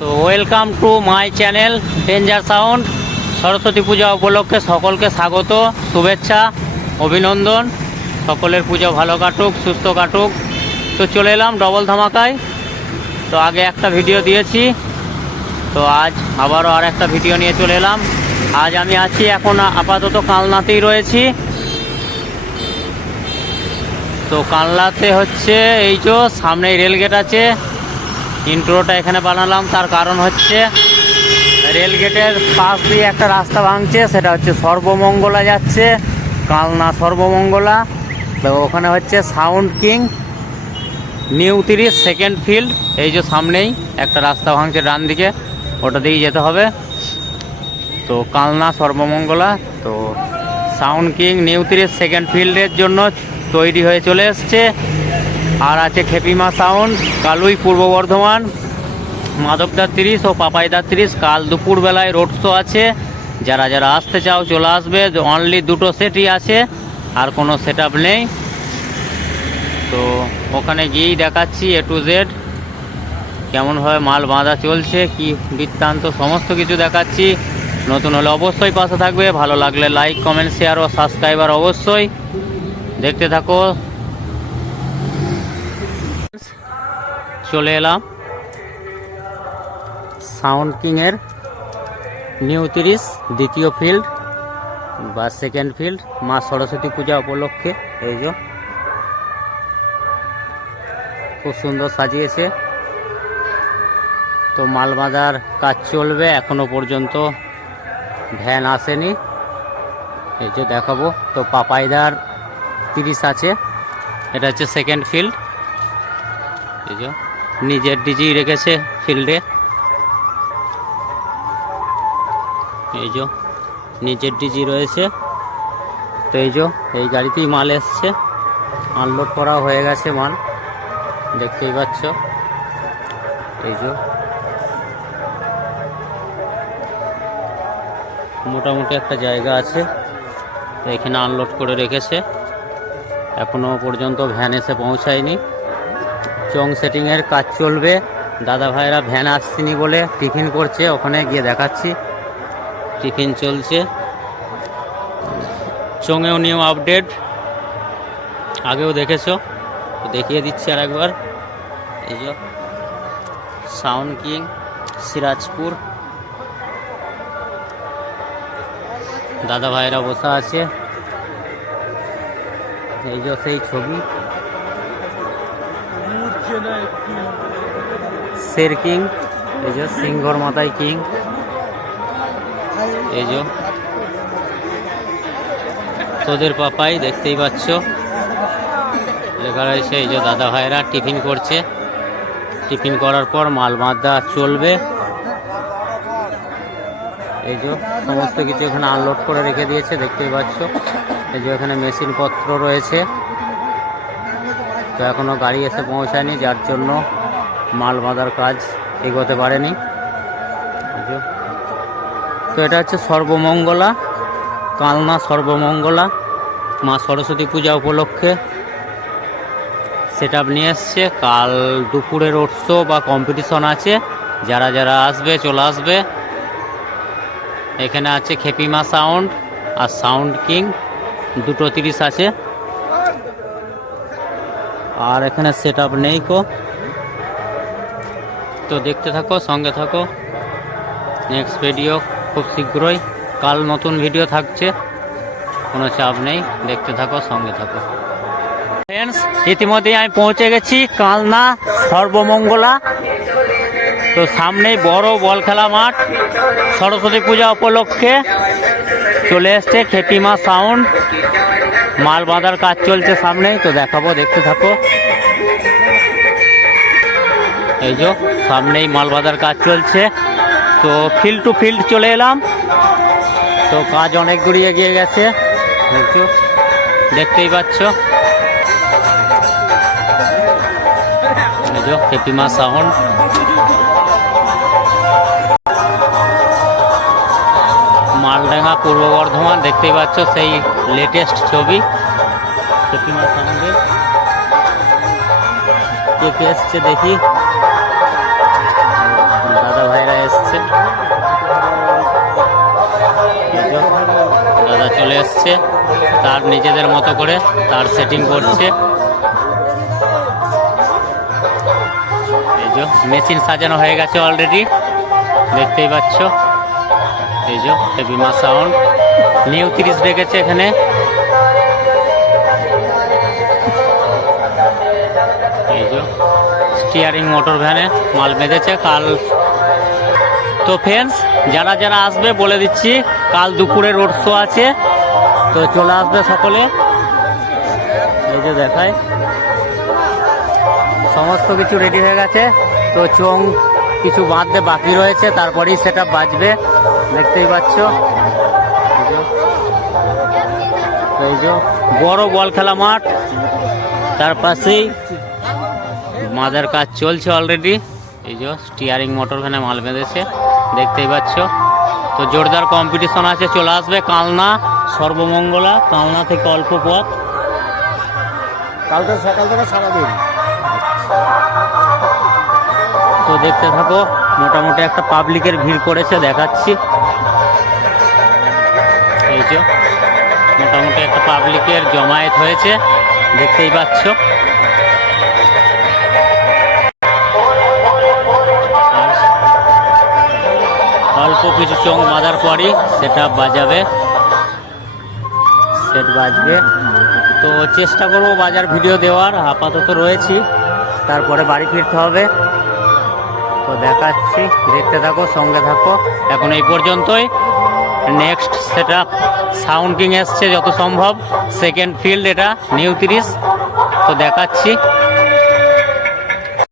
তো welcome to my channel danger sound Saraswati Puja উপলক্ষে সকলকে স্বাগত, শুভেচ্ছা, অভিনন্দন। সকলের পুজো ভালো কাটুক, সুস্থ কাটুক। তো চলে এলাম ডবল ধামাকায়। তো আগে একটা ভিডিও দিয়েছি। তো আজ আবারও আর একটা ভিডিও নিয়ে চলে এলাম। আজ আমি আছি এখন আপাতত কালনাতেই রয়েছি। তো কালনাতে হচ্ছে এই যে সামনেই রেলগেট আছে। ইন্ট্রোটা এখানে বানালাম, তার কারণ হচ্ছে রেলগেটের পাশ দিয়ে একটা রাস্তা ভাঙছে, সেটা হচ্ছে সর্বমঙ্গলা যাচ্ছে, কালনা সর্বমঙ্গলা তো ওখানে হচ্ছে সাউন্ড কিং, নিউ তিরিশ, সেকেন্ড ফিল্ড, এই যে সামনেই একটা রাস্তা ভাঙছে ডান দিকে, ওটা দিয়েই যেতে হবে। তো কালনা সর্বমঙ্গলা, তো সাউন্ড কিং নিউ তিরিশ, সেকেন্ড ফিল্ডের জন্য তৈরি হয়ে চলে এসছে। আর আছে খেপিমা সাউন্ড, কালুই পূর্ব বর্ধমান, মাধবদার তিরিশ ও পাপাইদার তিরিশ, কাল দুপুরবেলায় রোড শো আছে। যারা যারা আসতে চাও চলে আসবে অনলি দুটো সেটই আছে, আর কোনো সেট নেই। তো ওখানে গিয়েই দেখাচ্ছি এ টু জেড কেমনভাবে মাল বাঁধা চলছে, কি বৃত্তান্ত, সমস্ত কিছু দেখাচ্ছি। নতুন হলে অবশ্যই পাশে থাকবে, ভালো লাগলে লাইক কমেন্ট শেয়ার ও সাবস্ক্রাইবার অবশ্যই। দেখতে থাকো। চলে এলাম। সাউন্ড কিংয়ের নিউ তিরিশ, দ্বিতীয় ফিল্ড বা সেকেন্ড ফিল্ড, মা সরস্বতী পূজা উপলক্ষে। এই যে, খুব সুন্দর সাজিয়েছে। তো মাল কাজ চলবে, এখনও পর্যন্ত ভ্যান আসেনি। এই যে দেখাবো, তো পাপাইদার তিরিশ আছে, এটা হচ্ছে সেকেন্ড ফিল্ড। এই যে নিজের ডিজি রেখেছে ফিল্ডে। এই যে, নিজের ডিজি রয়েছে। তো এই যে, এই গাড়িতেই মাল এসছে। আনলোড করা হয়ে গেছে মাল। দেখতেই পাচ্ছ। এই যে, মোটামুটি একটা জায়গা আছে। এখানে আনলোড করে রেখেছে। এখনও পর্যন্ত ভ্যান এসে পৌঁছায়নি। চং সেটিংয়ের কাজ চলবে। দাদা ভাইরা ভ্যান আসছেনি বলে টিফিন করছে, ওখানে গিয়ে দেখাচ্ছি। টিফিন চলছে। চঙেও নিউ আপডেট। আগেও দেখেছ? দেখিয়ে দিচ্ছি আর একবার এই যে সাউন্ড কিং, সিরাজপুর। দাদা ভাইরা বসা আছে। এই যে সেই ছবি। শের কিং এই যে সিংহর মাথায় কিং এই যে তোদের পাপাই, দেখতেই পাচ্ছ। লেখা রয়েছে এই যে দাদা ভাইরা টিফিন করছে। টিফিন করার পর মাল বাঁধা চলবে। এই যে সমস্ত কিছু এখানে আনলোড করে রেখে দিয়েছে, দেখতেই পাচ্ছ। এই যে এখানে মেশিনপত্র রয়েছে। তো এখনও গাড়ি এসে পৌঁছায়নি, যার জন্য মাল বাঁধার কাজ এগোতে পারেনি। তো এটা হচ্ছে সর্বমঙ্গলা, কালনা সর্বমঙ্গলা, মা সরস্বতী পূজা উপলক্ষে সেট আপ নিয়ে এসছে। কাল দুপুরের উৎসব বা কম্পিটিশন আছে, যারা যারা আসবে, চলে আসবে। এখানে আছে খেপিমা সাউন্ড আর সাউন্ড কিং দুটো তিরিশ আছে। আর এখানে সেট নেই কো। তো দেখতে থাকো, সঙ্গে থাকো। নেক্সট ভিডিও খুব শীঘ্রই। কাল নতুন ভিডিও থাকছে, কোনো চাপ নেই। দেখতে থাকো, সঙ্গে থাকো। ফ্রেন্ডস ইতিমধ্যেই আমি পৌঁছে গেছি কালনা সর্বমঙ্গলা। তো সামনেই বড় বল খেলা মাঠ, সরস্বতী পূজা উপলক্ষে চলে এসছে খেপিমা সাউন্ড মাল বাঁধার কাজ চলছে সামনেই, তো দেখাবো, দেখতে থাকো। এই যে, সামনেই মাল বাঁধার কাজ চলছে। তো ফিল্ড টু ফিল্ড চলে এলাম। তো কাজ অনেক দূরে এগিয়ে গেছে। দেখছ দেখতেই পাচ্ছ। এই যে খেপিমা সাউন্ড মালডাঙ্গা পূর্ব বর্ধমান, দেখতেই পাচ্ছ সেই লেটেস্ট ছবি। প্রতিমা সঙ্গে কে এসছে দেখি। দাদা ভাইরা এসছে। দাদা চলে এসছে। তার নিজেদের মতো করে তার সেটিং করছে। মেশিন সাজানো হয়ে গেছে অলরেডি দেখতেই পাচ্ছ। এই যে বিমা সাউন্ড নিউ তিরিশ রেখেছে এখানে। এই স্টিয়ারিং মোটর ভ্যানে মাল বেঁধেছে। কাল তো ফ্রেন্ডস যারা যারা আসবে, বলে দিচ্ছি, কাল দুপুরে রোড শো আছে। তো চলে আসবে সকলে। এই যে দেখায় সমস্ত কিছু রেডি হয়ে গেছে। তো চোং কিছু বাঁধতে বাকি রয়েছে, তারপরেই সেটা বাজবে। দেখতেই পাচ্ছ। বড় বল খেলা মাঠ, তার পাশেই মাদার কাজ চলছে অলরেডি এই যে স্টিয়ারিং মোটর ভ্যানে মাল বেঁধেছে, দেখতেই পাচ্ছ। তো জোরদার কম্পিটিশন আছে, চলে আসবে কালনা, সর্বমঙ্গলা, কালনা থেকে অল্প পথ। কালকে সকাল থেকে সারাদিন। তো দেখতে থাকো, মোটামুটি একটা পাবলিকের ভিড় করেছে, দেখাচ্ছি। এই যে, মোটামুটি একটা পাবলিকের জমায়েত হয়েছে, দেখতেই পাচ্ছ। অল্প কিছু চোখ বাঁধার পরই সেটা বাজাবে। সেট বাজবে। তো চেষ্টা করব বাজার ভিডিও দেওয়ার, আপাতত রয়েছি। তারপরে বাড়ি ফিরতে হবে। তো দেখাচ্ছি। দেখতে থাকো, সঙ্গে থাকো। এখন এই পর্যন্তই। নেক্সট সেটা সাউন্ড কিং এসছে যত সম্ভব। সেকেন্ড ফিল্ড এটা নিউ তিরিশ। তো দেখাচ্ছি।